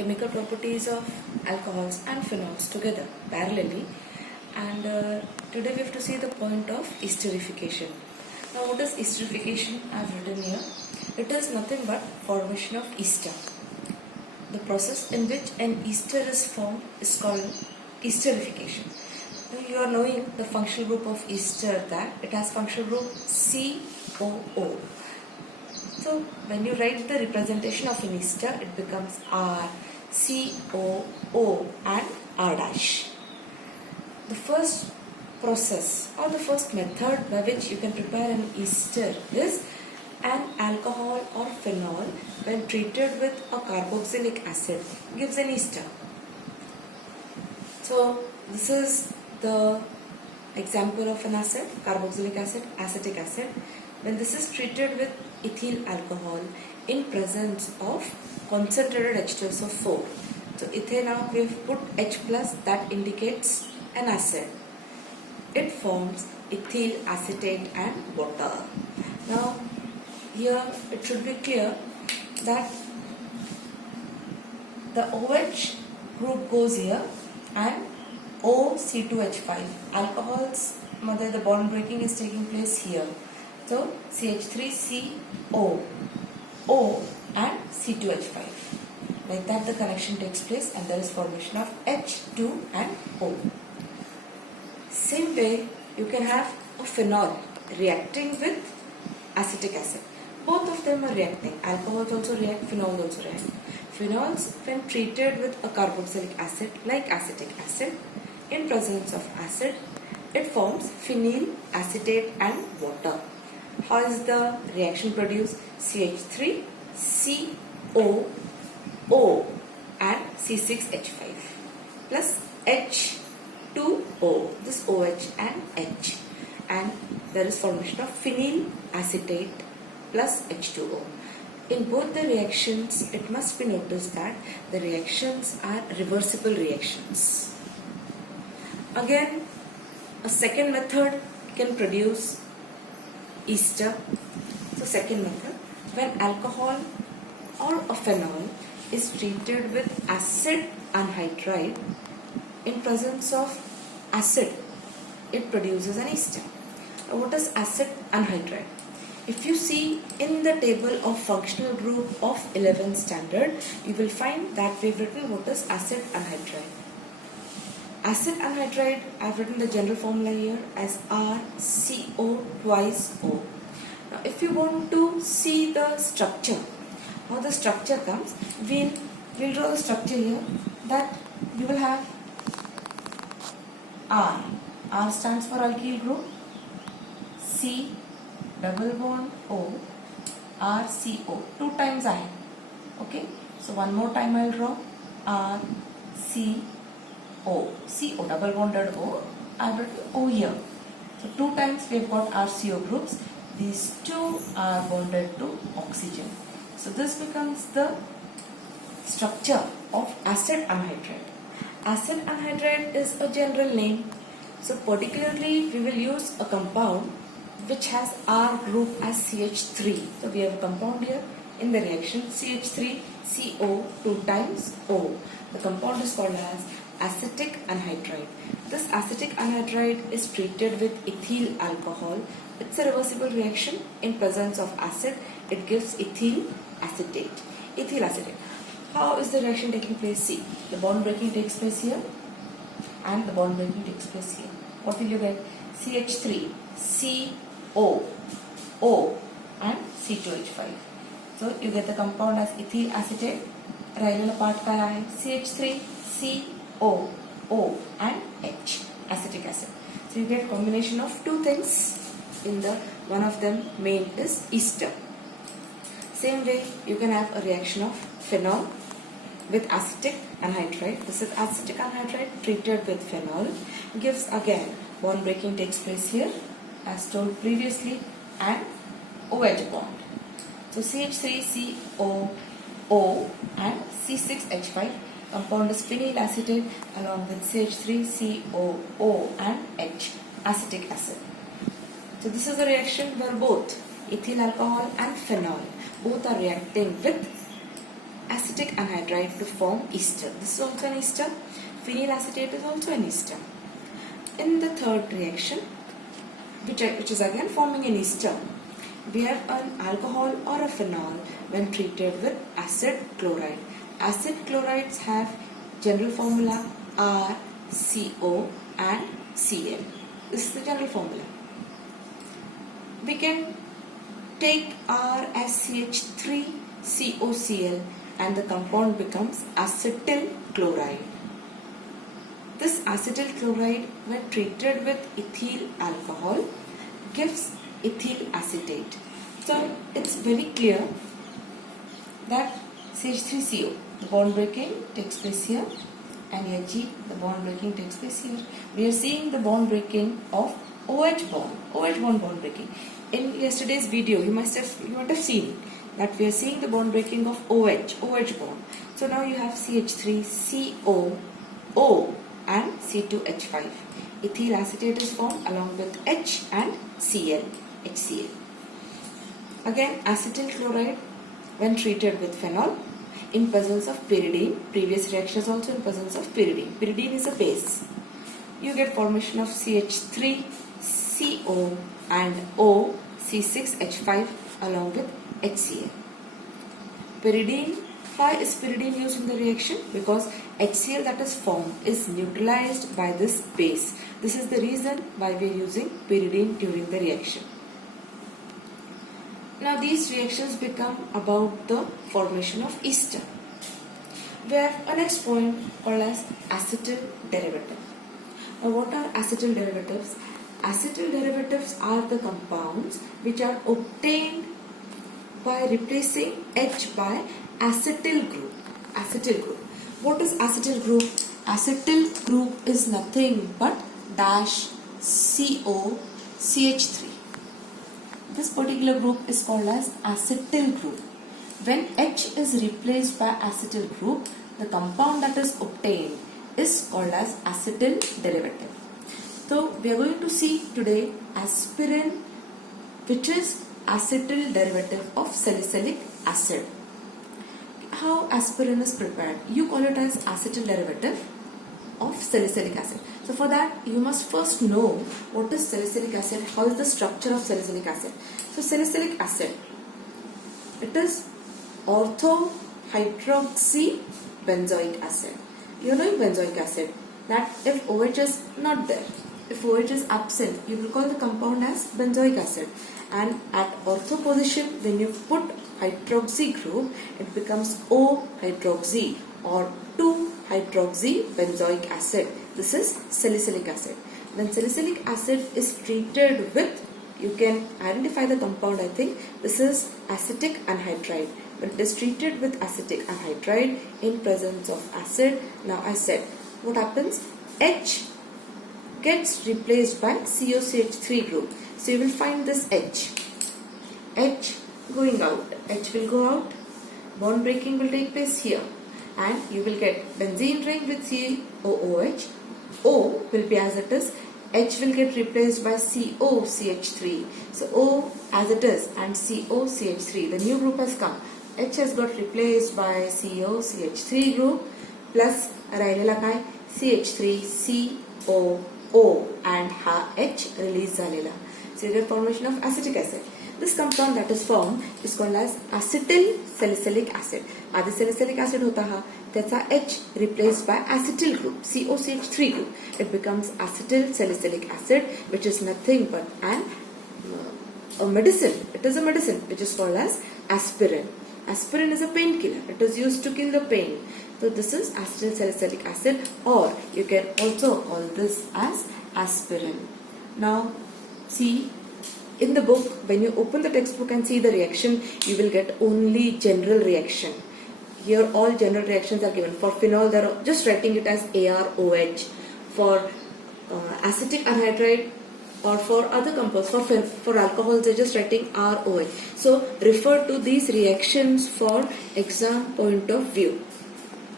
chemical properties of alcohols and phenols together parallelly, and today we have to see the point of esterification. Now what is esterification? I have written here. It is nothing but formation of ester. The process in which an ester is formed is called esterification. Now you are knowing the functional group of ester, that it has functional group COO. So when you write the representation of an ester, it becomes R, COO and R dash. The first process or the first method by which you can prepare an ester is an alcohol or phenol when treated with a carboxylic acid gives an ester. So this is the example of an acid, carboxylic acid, acetic acid. When this is treated with ethyl alcohol in presence of concentrated H2SO4. So ethane, now we have put H plus, that indicates an acid. It forms ethyl acetate and water. Now here it should be clear that the OH group goes here and OC2H5. Alcohols, the bond breaking is taking place here. So CH3CO, O and C2H5. Like that the connection takes place and there is formation of H2 and O. Same way you can have a phenol reacting with acetic acid. Both of them are reacting. Alcohols also react, phenols also react. Phenols, when treated with a carboxylic acid like acetic acid, in presence of acid, it forms phenyl acetate and water. How is the reaction produced? CH3, COO and C6H5 plus H2O, this OH and H, and there is formation of phenyl acetate plus H2O. In both the reactions, it must be noticed that the reactions are reversible reactions. Again, a second method can produce ester. So second method, when alcohol or a phenol is treated with acid anhydride in presence of acid, it produces an ester. Now what is acid anhydride? If you see in the table of functional group of 11th standard, you will find that we have written what is acid anhydride. Acid anhydride, I have written the general formula here as RCO twice O. Now if you want to see the structure, how the structure comes, we'll draw the structure here, that you will have R. R stands for alkyl group, C double bond O, RCO, 2 times I. Okay, so one more time I'll draw RCO, CO double bonded O, I've written O here. So 2 times we have got RCO groups. These 2 are bonded to oxygen. So this becomes the structure of acid anhydride. Acid anhydride is a general name. So particularly we will use a compound which has R group as CH3. So we have a compound here in the reaction CH3CO 2 times O. The compound is called as acetic anhydride. This acetic anhydride is treated with ethyl alcohol. It's a reversible reaction. In presence of acid, it gives ethyl acetate. Ethyl acetate. How is the reaction taking place? See, the bond breaking takes place here and the bond breaking takes place here. What will you get? CH3, CO, O and C2H5. So you get the compound as ethyl acetate. Rhyl part का है CH3, CO, O and H, acetic acid. So you get combination of 2 things. In the one of them main is ester. Same way you can have a reaction of phenol with acetic anhydride. This is acetic anhydride treated with phenol. Gives again bond breaking takes place here as told previously and OH bond. So CH3CO, O and C6H5 compound is phenyl acetate along with CH3CO, O and H, acetic acid. So this is a reaction where both ethyl alcohol and phenol both are reacting with acetic anhydride to form ester. This is also an ester. Phenyl acetate is also an ester. In the third reaction, which is again forming an ester, we have an alcohol or a phenol when treated with acid chloride. Acid chlorides have general formula R, CO and Cl. This is the general formula. We can take R as CH3, COCl, and the compound becomes acetyl chloride. This acetyl chloride, when treated with ethyl alcohol, gives ethyl acetate. So it's very clear that CH3CO, the bond breaking takes place here, and Ag, the bond breaking takes place here. We are seeing the bond breaking of OH bond breaking. In yesterday's video, you might have seen that we are seeing the bond breaking of OH bond. So now you have CH3CO, O and C2H5. Ethyl acetate is formed along with H and Cl, HCl. Again, acetyl chloride when treated with phenol in presence of pyridine. Previous reactions also in presence of pyridine. Pyridine is a base. You get formation of CH3CO and O, C6H5 along with HCl. Pyridine, why is pyridine used in the reaction? Because HCl that is formed is neutralized by this base. This is the reason why we are using pyridine during the reaction. Now these reactions become about the formation of ester. We have a next point called as acetyl derivative. Now what are acetyl derivatives? Acetyl derivatives are the compounds which are obtained by replacing H by acetyl group. Acetyl group. What is acetyl group? Acetyl group is nothing but dash COCH3. This particular group is called as acetyl group. When H is replaced by acetyl group, the compound that is obtained is called as acetyl derivative. So we are going to see today aspirin, which is acetyl derivative of salicylic acid. How aspirin is prepared? You call it as acetyl derivative of salicylic acid. So for that you must first know what is salicylic acid, how is the structure of salicylic acid. So salicylic acid, it is orthohydroxybenzoic acid. You know benzoic acid, that if OH is not there, if OH is absent, you will call the compound as benzoic acid. And at ortho position, when you put hydroxy group, it becomes O-hydroxy or 2-hydroxybenzoic acid. This is salicylic acid. When salicylic acid is treated with, you can identify the compound, I think. This is acetic anhydride. When it is treated with acetic anhydride in presence of acid, now I said, what happens? H gets replaced by COCH3 group. So you will find this H going out. H will go out. Bond breaking will take place here. And you will get benzene ring with COOH. O will be as it is. H will get replaced by COCH3. So O as it is and COCH3. The new group has come. H has got replaced by COCH3 group plus राहिलेला काय CH3CO and हा H release झालेला. So you get formation of acetic acid. This compound that is formed is called as acetyl salicylic acid. आधी salicylic acid होता हा, त्याचा H replaced by acetyl group, COCH3 group. It becomes acetyl salicylic acid, which is nothing but a medicine. It is a medicine which is called as aspirin. Aspirin is a painkiller. It is used to kill the pain. So this is acetyl salicylic acid, or you can also call this as aspirin. Now see, in the book, when you open the textbook and see the reaction, you will get only general reaction. Here all general reactions are given. For phenol, they are just writing it as AROH. For acetic anhydride or for other compounds, for alcohols, they are just writing ROH. So refer to these reactions for exam point of view.